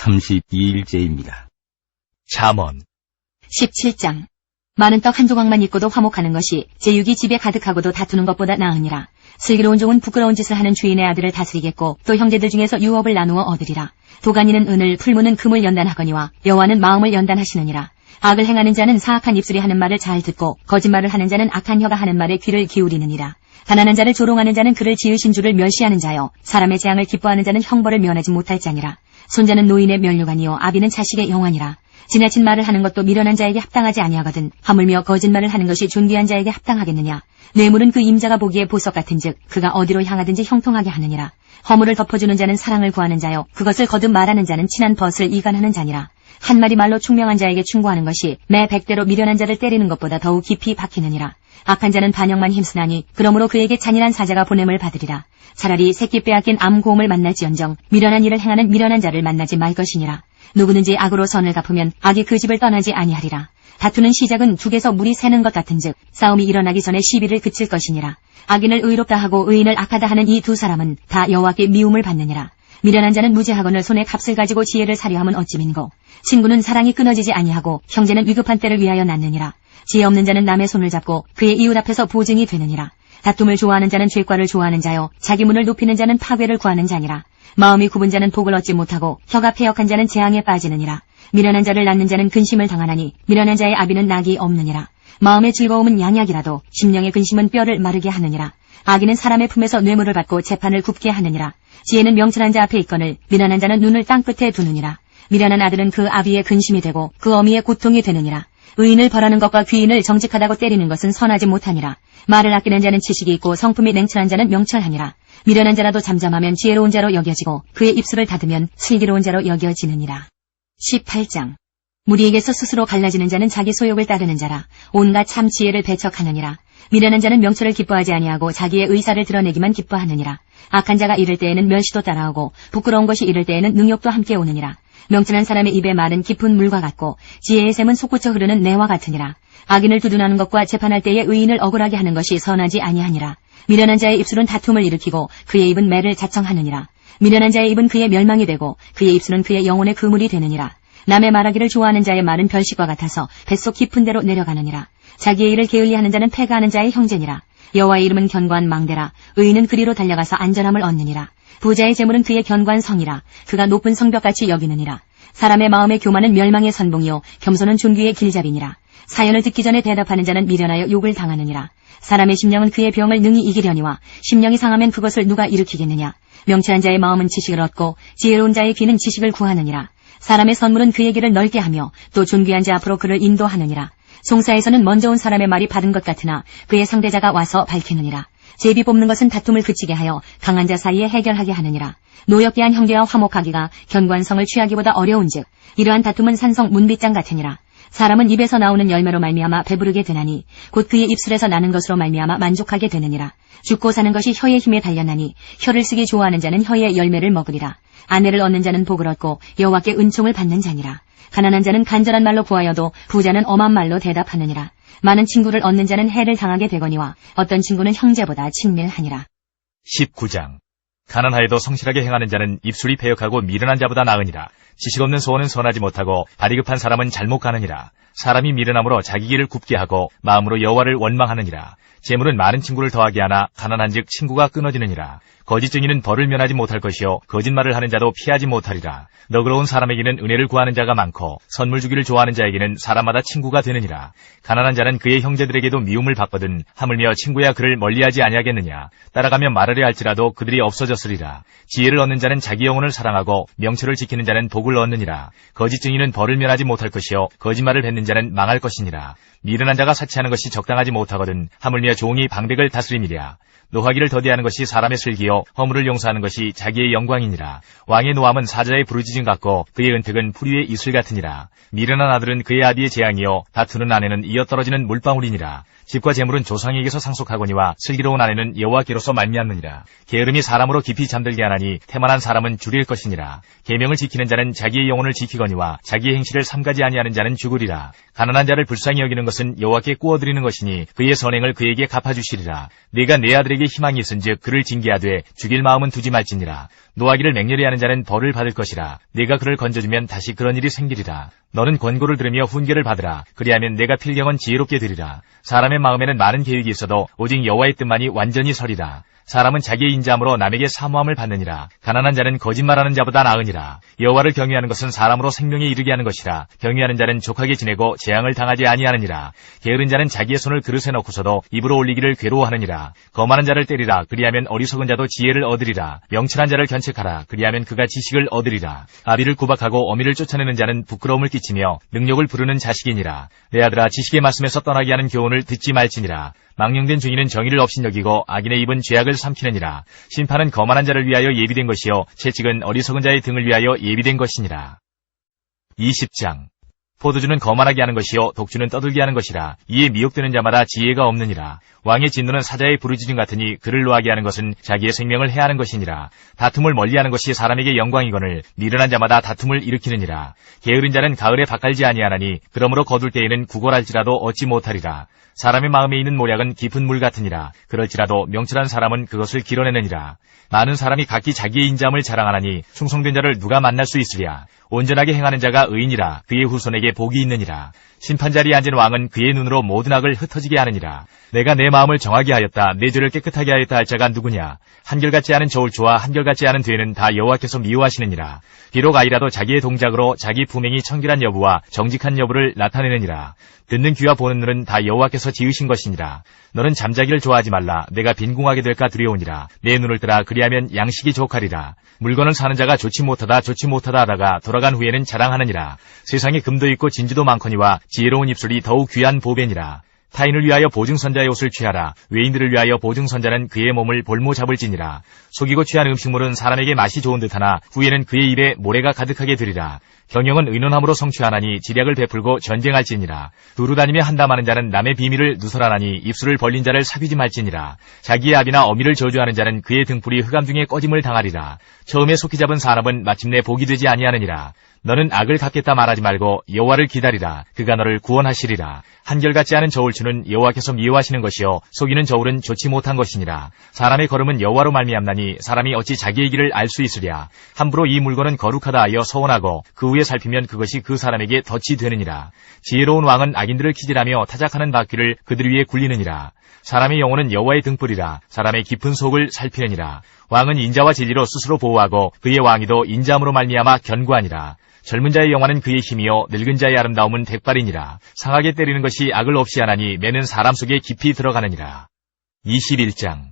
32일째입니다. 잠언 17장. 많은 떡 한 조각만 있고도 화목하는 것이 제육이 집에 가득하고도 다투는 것보다 나으니라. 슬기로운 종은 부끄러운 짓을 하는 주인의 아들을 다스리겠고 또 형제들 중에서 유업을 나누어 얻으리라. 도가니는 은을, 풀무는 금을 연단하거니와 여호와는 마음을 연단하시느니라. 악을 행하는 자는 사악한 입술이 하는 말을 잘 듣고 거짓말을 하는 자는 악한 혀가 하는 말에 귀를 기울이느니라. 가난한 자를 조롱하는 자는 그를 지으신 주를 멸시하는 자여 사람의 재앙을 기뻐하는 자는 형벌을 면하지 못할 자니라. 손자는 노인의 면류관이요 아비는 자식의 영환이라. 지나친 말을 하는 것도 미련한 자에게 합당하지 아니하거든 하물며 거짓말을 하는 것이 존귀한 자에게 합당하겠느냐. 뇌물은 그 임자가 보기에 보석 같은즉 그가 어디로 향하든지 형통하게 하느니라. 허물을 덮어주는 자는 사랑을 구하는 자요 그것을 거듭 말하는 자는 친한 벗을 이간하는 자니라. 한 마디 말로 충명한 자에게 충고하는 것이 매 100대로 미련한 자를 때리는 것보다 더욱 깊이 박히느니라. 악한 자는 반역만 힘쓰나니 그러므로 그에게 잔인한 사자가 보냄을 받으리라. 차라리 새끼 빼앗긴 암고음을 만날지언정 미련한 일을 행하는 미련한 자를 만나지 말 것이니라. 누구든지 악으로 선을 갚으면 악이 그 집을 떠나지 아니하리라. 다투는 시작은 죽에서 물이 새는 것 같은즉 싸움이 일어나기 전에 시비를 그칠 것이니라. 악인을 의롭다 하고 의인을 악하다 하는 이 두 사람은 다 여호와께 미움을 받느니라. 미련한 자는 무지하거늘 손에 값을 가지고 지혜를 사려함은 어찌 민고. 친구는 사랑이 끊어지지 아니하고 형제는 위급한 때를 위하여 낳느니라. 지혜 없는 자는 남의 손을 잡고 그의 이웃 앞에서 보증이 되느니라. 다툼을 좋아하는 자는 죄과를 좋아하는 자요 자기 문을 높이는 자는 파괴를 구하는 자니라. 마음이 굽은 자는 복을 얻지 못하고 혀가 패역한 자는 재앙에 빠지느니라. 미련한 자를 낳는 자는 근심을 당하나니 미련한 자의 아비는 낙이 없느니라. 마음의 즐거움은 양약이라도 심령의 근심은 뼈를 마르게 하느니라. 악인은 사람의 품에서 뇌물을 받고 재판을 굽게 하느니라. 지혜는 명철한 자 앞에 있거늘 미련한 자는 눈을 땅끝에 두느니라. 미련한 아들은 그 아비의 근심이 되고 그 어미의 고통이 되느니라. 의인을 벌하는 것과 귀인을 정직하다고 때리는 것은 선하지 못하니라. 말을 아끼는 자는 지식이 있고 성품이 냉철한 자는 명철하니라. 미련한 자라도 잠잠하면 지혜로운 자로 여겨지고 그의 입술을 닫으면 슬기로운 자로 여겨지느니라. 18장. 무리에게서 스스로 갈라지는 자는 자기 소욕을 따르는 자라. 온갖 참 지혜를 배척하느니라. 미련한 자는 명철을 기뻐하지 아니하고 자기의 의사를 드러내기만 기뻐하느니라. 악한 자가 이를 때에는 멸시도 따라오고 부끄러운 것이 이를 때에는 능욕도 함께 오느니라. 명철한 사람의 입의 말은 깊은 물과 같고 지혜의 샘은 솟구쳐 흐르는 내와 같으니라. 악인을 두둔하는 것과 재판할 때에 의인을 억울하게 하는 것이 선하지 아니하니라. 미련한 자의 입술은 다툼을 일으키고 그의 입은 매를 자청하느니라. 미련한 자의 입은 그의 멸망이 되고 그의 입술은 그의 영혼의 그물이 되느니라. 남의 말하기를 좋아하는 자의 말은 별식과 같아서 뱃속 깊은 데로 내려가느니라. 자기의 일을 게을리하는 자는 패가하는 자의 형제니라. 여호와의 이름은 견고한 망대라. 의인은 그리로 달려가서 안전함을 얻느니라. 부자의 재물은 그의 견고한 성이라. 그가 높은 성벽같이 여기느니라. 사람의 마음의 교만은 멸망의 선봉이요 겸손은 존귀의 길잡이니라. 사연을 듣기 전에 대답하는 자는 미련하여 욕을 당하느니라. 사람의 심령은 그의 병을 능히 이기려니와 심령이 상하면 그것을 누가 일으키겠느냐. 명철한 자의 마음은 지식을 얻고 지혜로운 자의 귀는 지식을 구하느니라. 사람의 선물은 그의 길을 넓게 하며 또 존귀한 자 앞으로 그를 인도하느니라. 송사에서는 먼저 온 사람의 말이 바른 것 같으나 그의 상대자가 와서 밝히느니라. 제비 뽑는 것은 다툼을 그치게 하여 강한 자 사이에 해결하게 하느니라. 노엽게 한 형제와 화목하기가 견고한 성을 취하기보다 어려운즉 이러한 다툼은 산성 문빗장 같으니라. 사람은 입에서 나오는 열매로 말미암아 배부르게 되나니 곧 그의 입술에서 나는 것으로 말미암아 만족하게 되느니라. 죽고 사는 것이 혀의 힘에 달렸나니 혀를 쓰기 좋아하는 자는 혀의 열매를 먹으리라. 아내를 얻는 자는 복을 얻고 여호와께 은총을 받는 자니라. 가난한 자는 간절한 말로 구하여도 부자는 엄한 말로 대답하느니라. 많은 친구를 얻는 자는 해를 당하게 되거니와 어떤 친구는 형제보다 친밀하니라. 19장. 가난하여도 성실하게 행하는 자는 입술이 패역하고 미련한 자보다 나으니라. 지식 없는 소원은 선하지 못하고 발이 급한 사람은 잘못 가느니라. 사람이 미련함으로 자기 길을 굽게 하고 마음으로 여호와를 원망하느니라. 재물은 많은 친구를 더하게 하나 가난한즉 친구가 끊어지느니라. 거짓 증인은 벌을 면하지 못할 것이요 거짓말을 하는 자도 피하지 못하리라. 너그러운 사람에게는 은혜를 구하는 자가 많고 선물 주기를 좋아하는 자에게는 사람마다 친구가 되느니라. 가난한 자는 그의 형제들에게도 미움을 받거든 하물며 친구야 그를 멀리하지 아니하겠느냐. 따라가며 말하려 할지라도 그들이 없어졌으리라. 지혜를 얻는 자는 자기 영혼을 사랑하고 명철을 지키는 자는 복을 얻느니라. 거짓 증인은 벌을 면하지 못할 것이요 거짓말을 뱉는 자는 망할 것이니라. 미련한 자가 사치하는 것이 적당하지 못하거든 하물며 종이 방백을 다스림이랴. 노하기를 더디하는 것이 사람의 슬기요 허물을 용서하는 것이 자기의 영광이니라. 왕의 노함은 사자의 부르짖음 같고 그의 은택은 풀위의 이슬 같으니라. 미련한 아들은 그의 아비의 재앙이요 다투는 아내는 이어떨어지는 물방울이니라. 집과 재물은 조상에게서 상속하거니와 슬기로운 아내는 여호와께로서 말미암느니라. 게으름이 사람으로 깊이 잠들게 하나니 태만한 사람은 줄일 것이니라. 계명을 지키는 자는 자기의 영혼을 지키거니와 자기의 행실을 삼가지 아니하는 자는 죽으리라. 가난한 자를 불쌍히 여기는 것은 여호와께 꾸어드리는 것이니 그의 선행을 그에게 갚아주시리라. 네가 내 아들에게 희망이 있은즉 그를 징계하되 죽일 마음은 두지 말지니라. 노하기를 맹렬히 하는 자는 벌을 받을 것이라. 네가 그를 건져주면 다시 그런 일이 생기리라. 너는 권고를 들으며 훈계를 받으라. 그리하면 내가 필경은 지혜롭게 되리라. 사람의 마음에는 많은 계획이 있어도 오직 여호와의 뜻만이 완전히 서리라. 사람은 자기의 인자함으로 남에게 사모함을 받느니라. 가난한 자는 거짓말하는 자보다 나으니라. 여호와를 경외하는 것은 사람으로 생명에 이르게 하는 것이라. 경외하는 자는 족하게 지내고 재앙을 당하지 아니하느니라. 게으른 자는 자기의 손을 그릇에 넣고서도 입으로 올리기를 괴로워하느니라. 거만한 자를 때리라. 그리하면 어리석은 자도 지혜를 얻으리라. 명철한 자를 견책하라. 그리하면 그가 지식을 얻으리라. 아비를 구박하고 어미를 쫓아내는 자는 부끄러움을 끼치며 능력을 부르는 자식이니라. 내 아들아, 지식의 말씀에서 떠나게 하는 교훈을 듣지 말지니라. 망령된 주인은 정의를 업신여기고 악인의 입은 죄악을 삼키느니라. 심판은 거만한 자를 위하여 예비된 것이요 채찍은 어리석은 자의 등을 위하여 예비된 것이니라. 20장. 포도주는 거만하게 하는 것이요 독주는 떠들게 하는 것이라. 이에 미혹되는 자마다 지혜가 없느니라. 왕의 진노는 사자의 부르짖음 같으니 그를 노하게 하는 것은 자기의 생명을 해하는 것이니라. 다툼을 멀리하는 것이 사람에게 영광이거늘 미련한 자마다 다툼을 일으키느니라. 게으른 자는 가을에 밭갈지 아니하나니 그러므로 거둘 때에는 구걸할지라도 얻지 못하리라. 사람의 마음에 있는 모략은 깊은 물 같으니라. 그럴지라도 명철한 사람은 그것을 길어내느니라. 많은 사람이 각기 자기의 인자함을 자랑하나니 충성된 자를 누가 만날 수 있으랴. 온전하게 행하는 자가 의인이라. 그의 후손에게 복이 있느니라. 심판자리에 앉은 왕은 그의 눈으로 모든 악을 흩어지게 하느니라. 내가 내 마음을 정하게 하였다. 내 죄를 깨끗하게 하였다 할 자가 누구냐. 한결같지 않은 저울추와 한결같지 않은 되는 다 여호와께서 미워하시느니라. 비록 아이라도 자기의 동작으로 자기 분명히 청결한 여부와 정직한 여부를 나타내느니라. 듣는 귀와 보는 눈은 다 여호와께서 지으신 것이니라. 너는 잠자기를 좋아하지 말라. 내가 빈궁하게 될까 두려우니라. 내 눈을 뜨라. 그리하면 양식이 족하리라. 물건을 사는 자가 좋지 못하다 하다가 돌아간 후에는 자랑하느니라. 세상에 금도 있고 진주도 많거니와 지혜로운 입술이 더욱 귀한 보배니라. 타인을 위하여 보증선자의 옷을 취하라. 외인들을 위하여 보증선자는 그의 몸을 볼모 잡을지니라. 속이고 취한 음식물은 사람에게 맛이 좋은 듯하나 후에는 그의 입에 모래가 가득하게 되리라. 경영은 의논함으로 성취하나니 지략을 베풀고 전쟁할지니라. 두루 다니며 한담하는 자는 남의 비밀을 누설하나니 입술을 벌린 자를 사귀지 말지니라. 자기의 아비나 어미를 저주하는 자는 그의 등불이 흑암 중에 꺼짐을 당하리라. 처음에 속히 잡은 사람은 마침내 복이 되지 아니하느니라. 너는 악을 갚겠다 말하지 말고 여호와를 기다리라. 그가 너를 구원하시리라. 한결같지 않은 저울추는 여호와께서 미워하시는 것이요 속이는 저울은 좋지 못한 것이니라. 사람의 걸음은 여호와로 말미암나니 사람이 어찌 자기의 길을 알 수 있으랴. 함부로 이 물건은 거룩하다 하여 서원하고 그 후에 살피면 그것이 그 사람에게 덫이 되느니라. 지혜로운 왕은 악인들을 기질하며 타작하는 바퀴를 그들 위에 굴리느니라. 사람의 영혼은 여호와의 등불이라. 사람의 깊은 속을 살피느니라. 왕은 인자와 진리로 스스로 보호하고 그의 왕위도 인자함으로 말미암아 견고하니라. 젊은 자의 영화는 그의 힘이요 늙은 자의 아름다움은 백발이니라. 상하게 때리는 것이 악을 없이 하나니 매는 사람 속에 깊이 들어가느니라. 21장.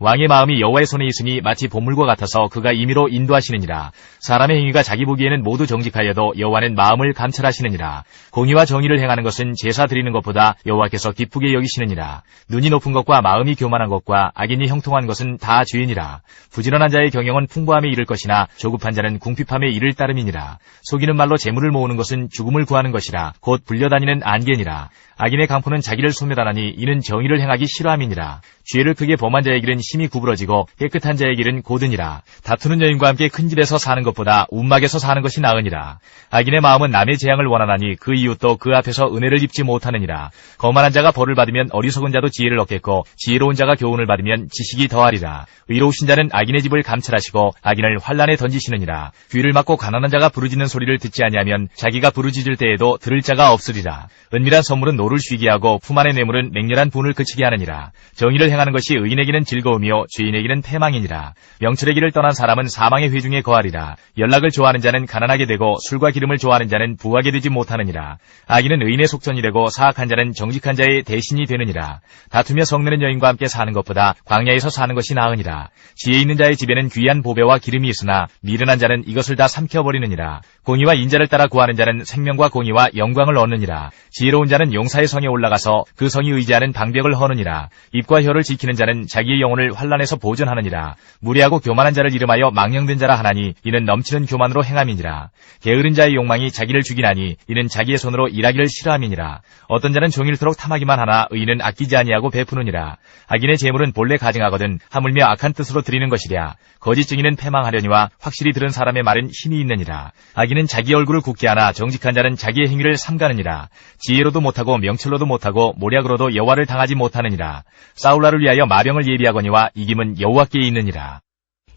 왕의 마음이 여호와의 손에 있으니 마치 보물과 같아서 그가 임의로 인도하시느니라. 사람의 행위가 자기 보기에는 모두 정직하여도 여호와는 마음을 감찰하시느니라. 공의와 정의를 행하는 것은 제사 드리는 것보다 여호와께서 기쁘게 여기시느니라. 눈이 높은 것과 마음이 교만한 것과 악인이 형통한 것은 다 죄이니라. 부지런한 자의 경영은 풍부함에 이를 것이나 조급한 자는 궁핍함에 이를 따름이니라. 속이는 말로 재물을 모으는 것은 죽음을 구하는 것이라. 곧 불려다니는 안개니라. 악인의 강포는 자기를 소멸하나니 이는 정의를 행하기 싫어함이니라. 죄를 크게 범한 자의 길은 심히 구부러지고 깨끗한 자의 길은 고드니라. 다투는 여인과 함께 큰 집에서 사는 것보다 움막에서 사는 것이 나으니라. 악인의 마음은 남의 재앙을 원하나니 그 이웃도 그 앞에서 은혜를 입지 못하느니라. 거만한 자가 벌을 받으면 어리석은 자도 지혜를 얻겠고 지혜로운 자가 교훈을 받으면 지식이 더하리라. 의로우신 자는 악인의 집을 감찰하시고 악인을 환란에 던지시느니라. 귀를 막고 가난한 자가 부르짖는 소리를 듣지 아니하면 자기가 부르짖을 때에도 들을 자가 없으리라. 은밀한 선물은 노를 쉬게 하고 품 안의 뇌물은 맹렬한 분을 그치게 하느니라. 정의를 행하는 것이 의인에게는 즐거움이요 죄인에게는 패망이니라. 명철의 길을 떠난 사람은 사망의 회중에 거하리라. 연락을 좋아하는 자는 가난하게 되고 술과 기름을 좋아하는 자는 부하게 되지 못하느니라. 악인은 의인의 속전이 되고 사악한 자는 정직한 자의 대신이 되느니라. 다투며 성내는 여인과 함께 사는 것보다 광야에서 사는 것이 나으니라. 지혜 있는 자의 집에는 귀한 보배와 기름이 있으나 미련한 자는 이것을 다 삼켜버리느니라. 공의와 인자를 따라 구하는 자는 생명과 공의와 영광을 얻느니라. 지혜로운 자는 용사의 성에 올라가서 그 성이 의지하는 방벽을 허느니라. 입과 혀를 지키는 자는 자기의 영혼을 환란에서 보존하느니라. 무례하고 교만한 자를 이름하여 망령된 자라 하나니 이는 넘치는 교만으로 행함이니라. 게으른 자의 욕망이 자기를 죽이나니 이는 자기의 손으로 일하기를 싫어함이니라. 어떤 자는 종일토록 탐하기만 하나 의인은 아끼지 아니하고 베푸느니라. 악인의 재물은 본래 가증하거든 하물며 악한 뜻으로 드리는 것이랴. 거짓 증인은 패망하려니와 확실히 들은 사람의 말은 힘이 있느니라. 악인은 자기 얼굴을 굳게 하나 정직한 자는 자기의 행위를 삼가느니라. 지혜로도 못하고 명철로도 못하고 모략으로도 여호와를 당하지 못하느니라. 싸울라를 위하여 마병을 예비하거니와 이김은 여호와께 있느니라.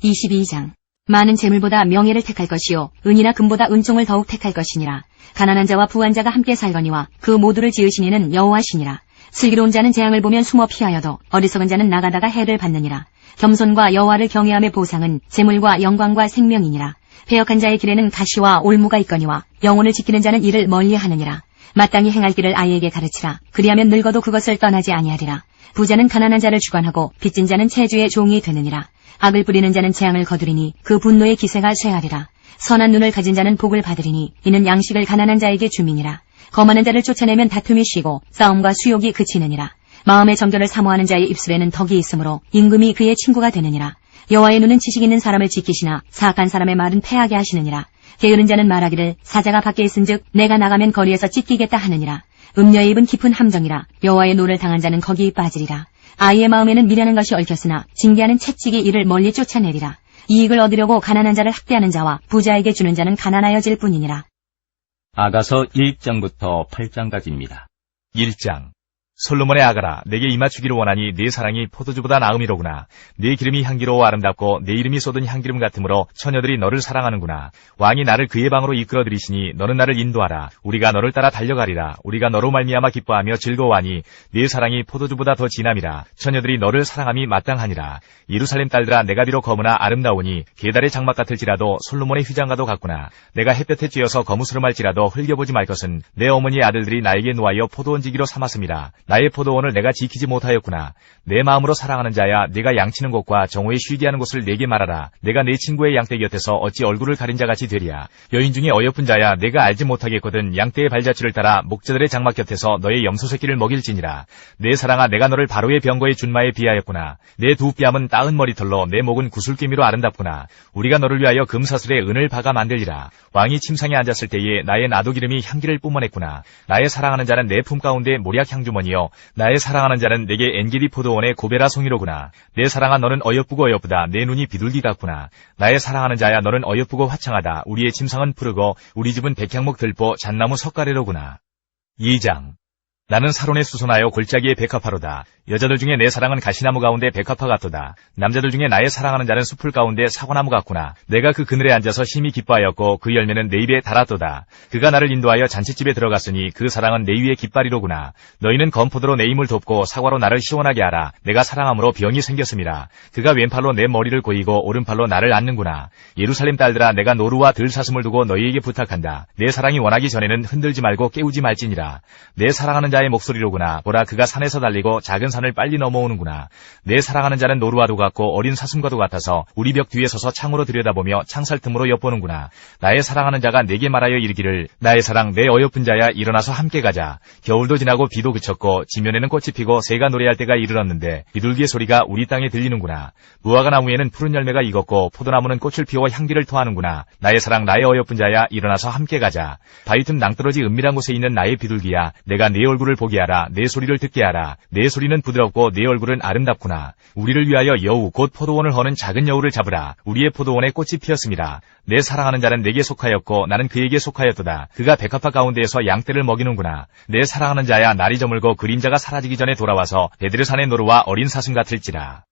22장. 많은 재물보다 명예를 택할 것이요 은이나 금보다 은총을 더욱 택할 것이니라. 가난한 자와 부한 자가 함께 살거니와 그 모두를 지으신 이는 여호와시니라. 슬기로운 자는 재앙을 보면 숨어 피하여도 어리석은 자는 나가다가 해를 받느니라. 겸손과 여호와를 경외함의 보상은 재물과 영광과 생명이니라. 배역한 자의 길에는 가시와 올무가 있거니와 영혼을 지키는 자는 이를 멀리하느니라. 마땅히 행할 길을 아이에게 가르치라. 그리하면 늙어도 그것을 떠나지 아니하리라. 부자는 가난한 자를 주관하고 빚진 자는 채주의 종이 되느니라. 악을 뿌리는 자는 재앙을 거두리니 그 분노의 기세가 쇠하리라. 선한 눈을 가진 자는 복을 받으리니 이는 양식을 가난한 자에게 주민이라. 거만한 자를 쫓아내면 다툼이 쉬고 싸움과 수욕이 그치느니라. 마음의 정결을 사모하는 자의 입술에는 덕이 있으므로 임금이 그의 친구가 되느니라. 여호와의 눈은 지식 있는 사람을 지키시나 사악한 사람의 말은 패하게 하시느니라. 게으른 자는 말하기를 사자가 밖에 있은즉 내가 나가면 거리에서 찢기겠다 하느니라. 음녀의 입은 깊은 함정이라. 여호와의 노를 당한 자는 거기 빠지리라. 아이의 마음에는 미련한 것이 얽혔으나 징계하는 채찍이 이를 멀리 쫓아내리라. 이익을 얻으려고 가난한 자를 학대하는 자와 부자에게 주는 자는 가난하여질 뿐이니라. 아가서 1장부터 8장까지입니다. 1장. 솔로몬의 아가라, 내게 이맞추기를 원하니 네 사랑이 포도주보다 나음이로구나. 네 기름이 향기로워 아름답고 내 이름이 쏟은 향기름 같으므로 처녀들이 너를 사랑하는구나. 왕이 나를 그의 방으로 이끌어들이시니 너는 나를 인도하라. 우리가 너를 따라 달려가리라. 우리가 너로 말미암아 기뻐하며 즐거워하니 네 사랑이 포도주보다 더 진함이라. 처녀들이 너를 사랑함이 마땅하니라. 예루살렘 딸들아, 내가 비록 검으나 아름다우니 계달의 장막 같을지라도 솔로몬의 휘장과도 같구나. 내가 햇볕에 쬐어서 거무스름할지라도 흘겨보지 말 것은 내 어머니의 아들들이 나에게 노하여 포도원지기로 삼았음이라. 나의 포도원을 내가 지키지 못하였구나. 내 마음으로 사랑하는 자야, 내가 양치는 곳과 정오에 쉬게 하는 곳을 내게 말하라. 내가 내 친구의 양떼 곁에서 어찌 얼굴을 가린 자같이 되리야. 여인 중에 어여쁜 자야, 내가 알지 못하겠거든 양떼의 발자취를 따라 목자들의 장막 곁에서 너의 염소 새끼를 먹일지니라. 내 사랑아, 내가 너를 바로의 병거의 준마에 비하였구나. 내 두 뺨은 따은 머리털로 내 목은 구슬기미로 아름답구나. 우리가 너를 위하여 금사슬에 은을 박아 만들리라. 왕이 침상에 앉았을 때에 나의 나도 기름이 향기를 뿜어냈구나. 나의 사랑하는 자는 내 품 가운데 모략 향주머니요, 나의 사랑하는 자는 내게 엔게디 포도원의 고베라 송이로구나. 내 사랑아, 너는 어여쁘고 어여쁘다. 내 눈이 비둘기 같구나. 나의 사랑하는 자야, 너는 어여쁘고 화창하다. 우리의 침상은 푸르고 우리 집은 백향목 들보 잣나무 석가래로구나. 2장. 나는 사론에 수선하여 골짜기에 백합화로다. 여자들 중에 내 사랑은 가시나무 가운데 백합화 같도다. 남자들 중에 나의 사랑하는 자는 숲풀 가운데 사과나무 같구나. 내가 그 그늘에 앉아서 심히 기뻐하였고 그 열매는 내 입에 달았도다. 그가 나를 인도하여 잔치집에 들어갔으니 그 사랑은 내 위에 깃발이로구나. 너희는 검포도로 내 힘을 돕고 사과로 나를 시원하게 하라. 내가 사랑함으로 병이 생겼음이라. 그가 왼팔로 내 머리를 고이고 오른팔로 나를 안는구나. 예루살렘 딸들아, 내가 노루와 들사슴을 두고 너희에게 부탁한다. 내 사랑이 원하기 전에는 흔들지 말고 깨우지 말지니라. 내 사랑하는 자의 목소리로구나. 보라, 그가 산에서 달리고 작은 산을 빨리 넘어오는구나. 내 사랑하는 자는 노루와도 같고 어린 사슴과도 같아서 우리 벽 뒤에 서서 창으로 들여다보며 창살 틈으로 엿보는구나. 나의 사랑하는 자가 내게 말하여 이르기를, 나의 사랑, 내 어여쁜 자야, 일어나서 함께 가자. 겨울도 지나고 비도 그쳤고 지면에는 꽃이 피고 새가 노래할 때가 이르렀는데 비둘기의 소리가 우리 땅에 들리는구나. 무화과 나무에는 푸른 열매가 익었고 포도나무는 꽃을 피워 향기를 토하는구나. 나의 사랑, 나의 어여쁜 자야, 일어나서 함께 가자. 바위 틈 낭떠러지 은밀한 곳에 있는 나의 비둘기야, 내가 네 얼굴을 보게 하라. 내 소리를 듣게 하라. 내 소리는 부드럽고 내 얼굴은 아름답구나. 우리를 위하여 여우 곧 포도원을 허는 작은 여우를 잡으라. 우리의 포도원에 꽃이 피었음이라. 내 사랑하는 자는 내게 속하였고 나는 그에게 속하였도다. 그가 백합화 가운데에서 양떼를 먹이는구나. 내 사랑하는 자야, 날이 저물고 그림자가 사라지기 전에 돌아와서 베드레산의 노루와 어린 사슴 같을지라.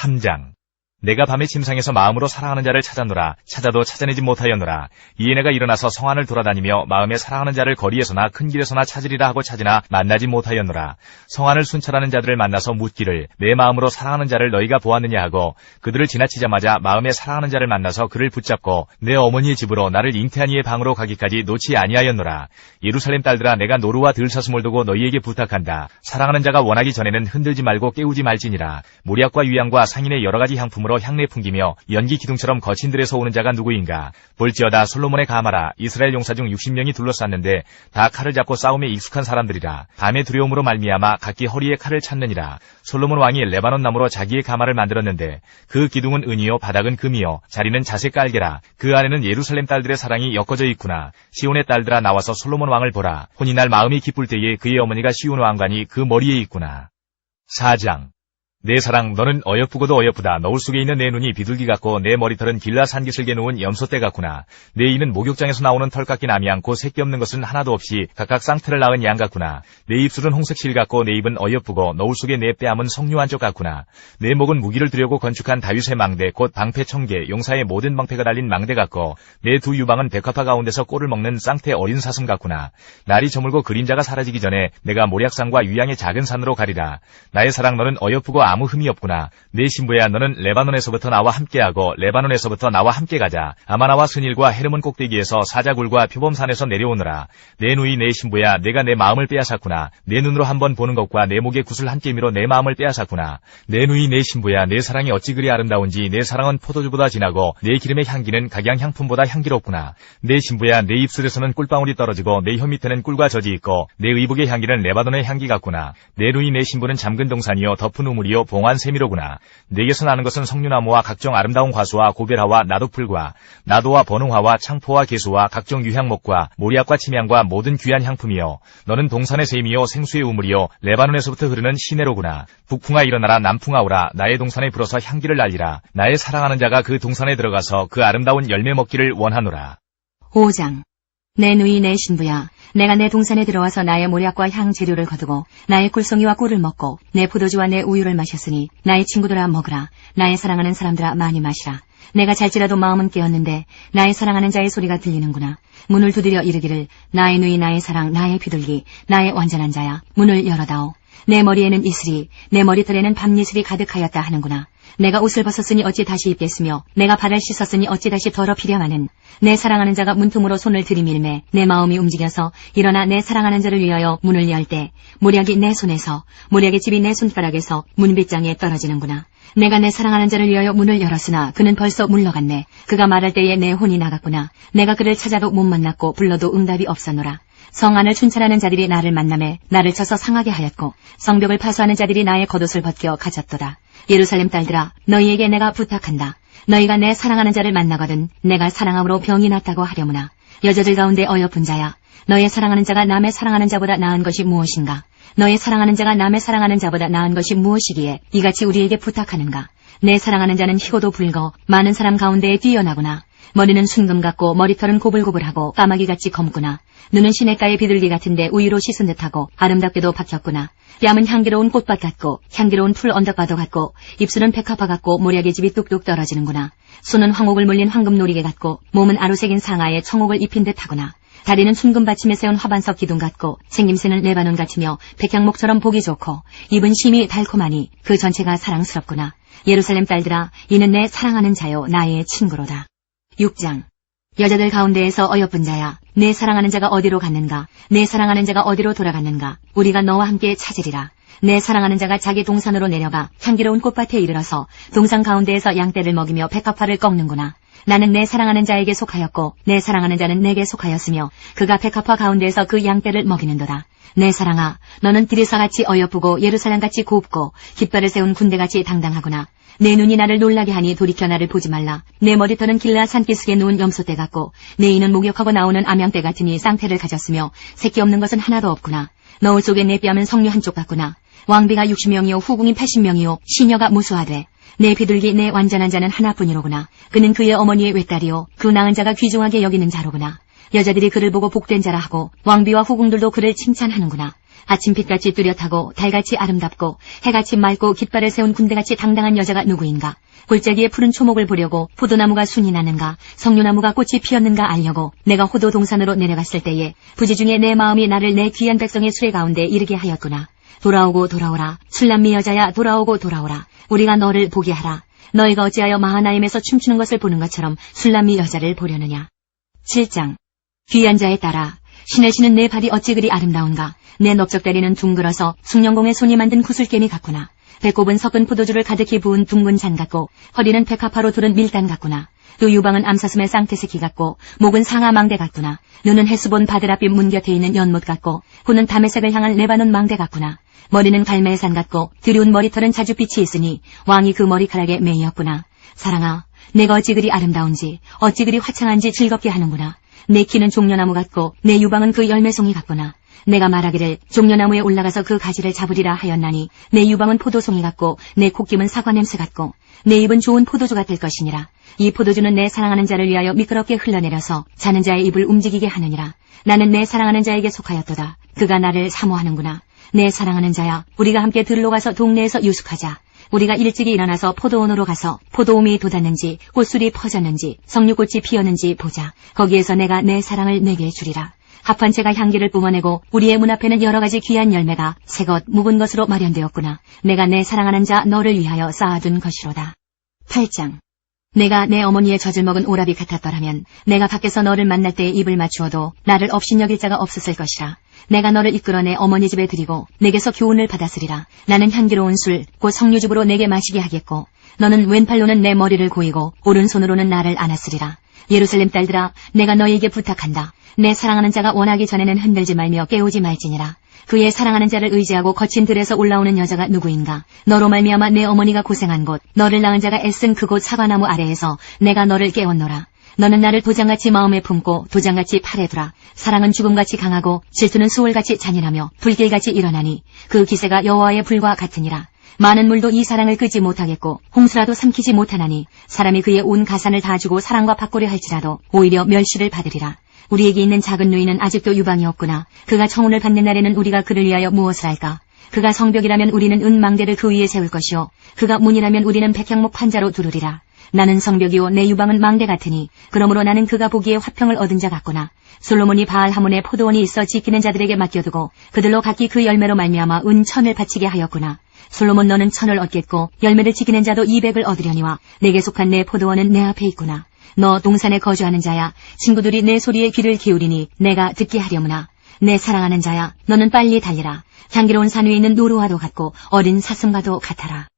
3장. 내가 밤의 침상에서 마음으로 사랑하는 자를 찾았노라. 찾아도 찾아내지 못하였노라. 이에 내가 일어나서 성 안을 돌아다니며 마음에 사랑하는 자를 거리에서나 큰 길에서나 찾으리라 하고 찾으나 만나지 못하였노라. 성 안을 순찰하는 자들을 만나서 묻기를, 내 마음으로 사랑하는 자를 너희가 보았느냐 하고 그들을 지나치자마자 마음에 사랑하는 자를 만나서 그를 붙잡고 내 어머니의 집으로 나를 잉태한 이의 방으로 가기까지 놓지 아니하였노라. 예루살렘 딸들아, 내가 노루와 들사슴을 두고 너희에게 부탁한다. 사랑하는 자가 원하기 전에는 흔들지 말고 깨우지 말지니라. 모략과 유향과 상인의 여러 가지 향품으로 향내 풍기며 연기 기둥처럼 거친 들에서 오는 자가 누구인가. 볼지어다, 솔로몬의 가마라. 이스라엘 용사 중 60명이 둘러쌌는데 다 칼을 잡고 싸움에 익숙한 사람들이라. 밤의 두려움으로 말미암아 각기 허리에 칼을 찾느니라. 솔로몬 왕이 레바논 나무로 자기의 가마를 만들었는데 그 기둥은 은이요 바닥은 금이요 자리는 자색 깔개라. 그 안에는 예루살렘 딸들의 사랑이 엮어져 있구나. 시온의 딸들아, 나와서 솔로몬 왕을 보라. 혼이 날 마음이 기쁠 때에 그의 어머니가 시온 왕관이 그 머리에 있구나. 4장. 내 사랑 너는 어여쁘고도 어여쁘다. 너울 속에 있는 내 눈이 비둘기 같고 내 머리털은 길라 산기슭에 누운 염소떼 같구나. 내 이는 목욕장에서 나오는 털 깎인 암이 않고 새끼 없는 것은 하나도 없이 각각 쌍태를 낳은 양 같구나. 내 입술은 홍색 실 같고 내 입은 어여쁘고 너울 속에 내 뺨은 석류 한쪽 같구나. 내 목은 무기를 두려고 건축한 다윗의 망대 곧 방패 청개 용사의 모든 방패가 달린 망대 같고 내 두 유방은 백화파 가운데서 꼴을 먹는 쌍태 어린 사슴 같구나. 날이 저물고 그림자가 사라지기 전에 내가 모략산과 유양의 작은 산으로 가리라. 나의 사랑 너는 어여쁘고 아무 흠이 없구나. 내 신부야 너는 레바논에서부터 나와 함께하고 레바논에서부터 나와 함께 가자. 아마나와 스닐과 헤르몬 꼭대기에서 사자굴과 표범산에서 내려오느라. 내 누이 내 신부야 내가 내 마음을 빼앗았구나. 내 눈으로 한번 보는 것과 내 목에 구슬 한 깨미로 내 마음을 빼앗았구나. 내 누이 내 신부야 내 사랑이 어찌 그리 아름다운지. 내 사랑은 포도주보다 진하고 내 기름의 향기는 각양향품보다 향기롭구나. 내 신부야 내 입술에서는 꿀방울이 떨어지고 내 혀 밑에는 꿀과 젖이 있고 내 의복의 향기는 레바논의 향기 같구나. 내 누이 내 신부는 잠근 동산이요 덮은 우물이요 봉한 세미로구나. 내게서 나는 것은 석류나무와 각종 아름다운 과수와 고벨하와 나도풀과 나도와 버능화와 창포와 개수와 각종 유향목과 모리약과 침향과 모든 귀한 향품이요. 너는 동산의 샘이요 생수의 우물이요 레바논에서부터 흐르는 시내로구나. 북풍아 일어나라 남풍아 오라. 나의 동산에 불어서 향기를 날리라. 나의 사랑하는 자가 그 동산에 들어가서 그 아름다운 열매 먹기를 원하노라. 5장. 내 누이 내 신부야 내가 내 동산에 들어와서 나의 모략과 향 재료를 거두고 나의 꿀송이와 꿀을 먹고 내 포도주와 내 우유를 마셨으니 나의 친구들아 먹으라. 나의 사랑하는 사람들아 많이 마시라. 내가 잘지라도 마음은 깨었는데 나의 사랑하는 자의 소리가 들리는구나. 문을 두드려 이르기를 나의 누이 나의 사랑 나의 비둘기 나의 완전한 자야 문을 열어다오. 내 머리에는 이슬이 내 머리털에는 밤이슬이 가득하였다 하는구나. 내가 옷을 벗었으니 어찌 다시 입겠으며 내가 발을 씻었으니 어찌 다시 더럽히려마는. 내 사랑하는 자가 문틈으로 손을 들이밀매 내 마음이 움직여서 일어나 내 사랑하는 자를 위하여 문을 열 때 모략이 내 손에서 모략의 집이 내 손가락에서 문빗장에 떨어지는구나. 내가 내 사랑하는 자를 위하여 문을 열었으나 그는 벌써 물러갔네. 그가 말할 때에 내 혼이 나갔구나. 내가 그를 찾아도 못 만났고 불러도 응답이 없었노라. 성 안을 춘천하는 자들이 나를 만남에 나를 쳐서 상하게 하였고 성벽을 파수하는 자들이 나의 겉옷을 벗겨 가졌도다. 예루살렘 딸들아 너희에게 내가 부탁한다. 너희가 내 사랑하는 자를 만나거든 내가 사랑함으로 병이 났다고 하려무나. 여자들 가운데 어여쁜 자야 너의 사랑하는 자가 남의 사랑하는 자보다 나은 것이 무엇인가. 너의 사랑하는 자가 남의 사랑하는 자보다 나은 것이 무엇이기에 이같이 우리에게 부탁하는가. 내 사랑하는 자는 희고도 붉어 많은 사람 가운데에 뛰어나구나. 머리는 순금 같고 머리털은 고불고불하고 까마귀같이 검구나. 눈은 시냇가의 비둘기 같은데 우유로 씻은 듯하고 아름답게도 박혔구나. 뺨은 향기로운 꽃밭 같고 향기로운 풀 언덕바도 같고 입술은 백합화 같고 모략의 집이 뚝뚝 떨어지는구나. 손은 황옥을 물린 황금 놀이개 같고 몸은 아로색인 상아에 청옥을 입힌 듯하구나. 다리는 순금 받침에 세운 화반석 기둥 같고 생김새는 레바논 같으며 백향목처럼 보기 좋고 입은 심이 달콤하니 그 전체가 사랑스럽구나. 예루살렘 딸들아 이는 내 사랑하는 자요 나의 친구로다. 6장. 여자들 가운데에서 어여쁜 자야 내 사랑하는 자가 어디로 갔는가. 내 사랑하는 자가 어디로 돌아갔는가. 우리가 너와 함께 찾으리라. 내 사랑하는 자가 자기 동산으로 내려가 향기로운 꽃밭에 이르러서 동산 가운데에서 양떼를 먹이며 백합화를 꺾는구나. 나는 내 사랑하는 자에게 속하였고 내 사랑하는 자는 내게 속하였으며 그가 백합화 가운데에서 그 양떼를 먹이는도다. 내 사랑아 너는 드리사같이 어여쁘고 예루살렘같이 곱고 깃발을 세운 군대같이 당당하구나. 내 눈이 나를 놀라게 하니 돌이켜 나를 보지 말라. 내 머리털은 길라 산기슭에 누운 염소떼 같고 내 이는 목욕하고 나오는 암양떼 같으니 쌍태를 가졌으며 새끼 없는 것은 하나도 없구나. 너울 속에 내 뺨은 석류 한쪽 같구나. 왕비가 60명이요 후궁이 80명이요 시녀가 무수하되 내 비둘기 내 완전한 자는 하나뿐이로구나. 그는 그의 어머니의 외딸이요 그 낳은 자가 귀중하게 여기는 자로구나. 여자들이 그를 보고 복된 자라 하고 왕비와 후궁들도 그를 칭찬하는구나. 아침빛같이 뚜렷하고 달같이 아름답고 해같이 맑고 깃발을 세운 군대같이 당당한 여자가 누구인가. 골짜기에 푸른 초목을 보려고 포도나무가 순이 나는가 석류나무가 꽃이 피었는가 알려고 내가 호도 동산으로 내려갔을 때에 부지 중에 내 마음이 나를 내 귀한 백성의 수레 가운데 이르게 하였구나. 돌아오고 돌아오라 술람미 여자야 돌아오고 돌아오라. 우리가 너를 보게 하라. 너희가 어찌하여 마하나임에서 춤추는 것을 보는 것처럼 술람미 여자를 보려느냐. 7장. 귀한 자에 따라 신을 신은 내 발이 어찌 그리 아름다운가. 내 넓적다리는 둥글어서 숭령공의 손이 만든 구슬개미 같구나. 배꼽은 섞은 포도주를 가득히 부은 둥근 잔 같고 허리는 백합화로 두른 밀단 같구나. 또 유방은 암사슴의 쌍태새끼 같고 목은 상아 망대 같구나. 눈은 헤스본 바드라빛 문 곁에 있는 연못 같고 코는 다메색을 향한 레바논 망대 같구나. 머리는 갈매산 같고 드리운 머리털은 자줏빛이 있으니 왕이 그 머리카락에 매이었구나. 사랑아 내가 어찌 그리 아름다운지 어찌 그리 화창한지 즐겁게 하는구나. 내 키는 종려나무 같고 내 유방은 그 열매송이 같구나. 내가 말하기를 종려나무에 올라가서 그 가지를 잡으리라 하였나니 내 유방은 포도송이 같고 내 콧김은 사과 냄새 같고 내 입은 좋은 포도주가 될 것이니라. 이 포도주는 내 사랑하는 자를 위하여 미끄럽게 흘러내려서 자는 자의 입을 움직이게 하느니라. 나는 내 사랑하는 자에게 속하였도다. 그가 나를 사모하는구나. 내 사랑하는 자야, 우리가 함께 들로 가서 동네에서 유숙하자. 우리가 일찍이 일어나서 포도원으로 가서 포도움이 돋았는지 꽃술이 퍼졌는지 석류꽃이 피었는지 보자. 거기에서 내가 내 사랑을 내게 주리라. 합한 채가 향기를 뿜어내고 우리의 문 앞에는 여러 가지 귀한 열매가 새것 묵은 것으로 마련되었구나. 내가 내 사랑하는 자 너를 위하여 쌓아둔 것이로다. 8장. 내가 내 어머니의 젖을 먹은 오라비 같았더라면 내가 밖에서 너를 만날 때에 입을 맞추어도 나를 업신여길 자가 없었을 것이라. 내가 너를 이끌어 내 어머니 집에 드리고 내게서 교훈을 받았으리라. 나는 향기로운 술 곧 석류즙으로 내게 마시게 하겠고 너는 왼팔로는 내 머리를 고이고 오른손으로는 나를 안았으리라. 예루살렘 딸들아, 내가 너희에게 부탁한다. 내 사랑하는 자가 원하기 전에는 흔들지 말며 깨우지 말지니라. 그의 사랑하는 자를 의지하고 거친 들에서 올라오는 여자가 누구인가? 너로 말미암아 내 어머니가 고생한 곳, 너를 낳은 자가 애쓴 그곳 사과나무 아래에서 내가 너를 깨웠노라. 너는 나를 도장같이 마음에 품고 도장같이 팔에 두라. 사랑은 죽음같이 강하고 질투는 수월같이 잔인하며 불길같이 일어나니 그 기세가 여호와의 불과 같으니라. 많은 물도 이 사랑을 끄지 못하겠고 홍수라도 삼키지 못하나니 사람이 그의 온 가산을 다 주고 사랑과 바꾸려 할지라도 오히려 멸시를 받으리라. 우리에게 있는 작은 누이는 아직도 유방이 없구나. 그가 청혼을 받는 날에는 우리가 그를 위하여 무엇을 할까? 그가 성벽이라면 우리는 은망대를 그 위에 세울 것이요 그가 문이라면 우리는 백향목 판자로 두르리라. 나는 성벽이요 내 유방은 망대 같으니 그러므로 나는 그가 보기에 화평을 얻은 자 같구나. 솔로몬이 바알 하몬에 포도원이 있어 지키는 자들에게 맡겨두고 그들로 각기 그 열매로 말미암아 은 1000을 바치게 하였구나. 솔로몬 너는 1000을 얻겠고 열매를 지키는 자도 200을 얻으려니와 내게 속한 내 포도원은 내 앞에 있구나. 너 동산에 거주하는 자야, 친구들이 내 소리에 귀를 기울이니 내가 듣게 하려무나. 내 사랑하는 자야, 너는 빨리 달리라. 향기로운 산 위에 있는 노루와도 같고 어린 사슴과도 같아라.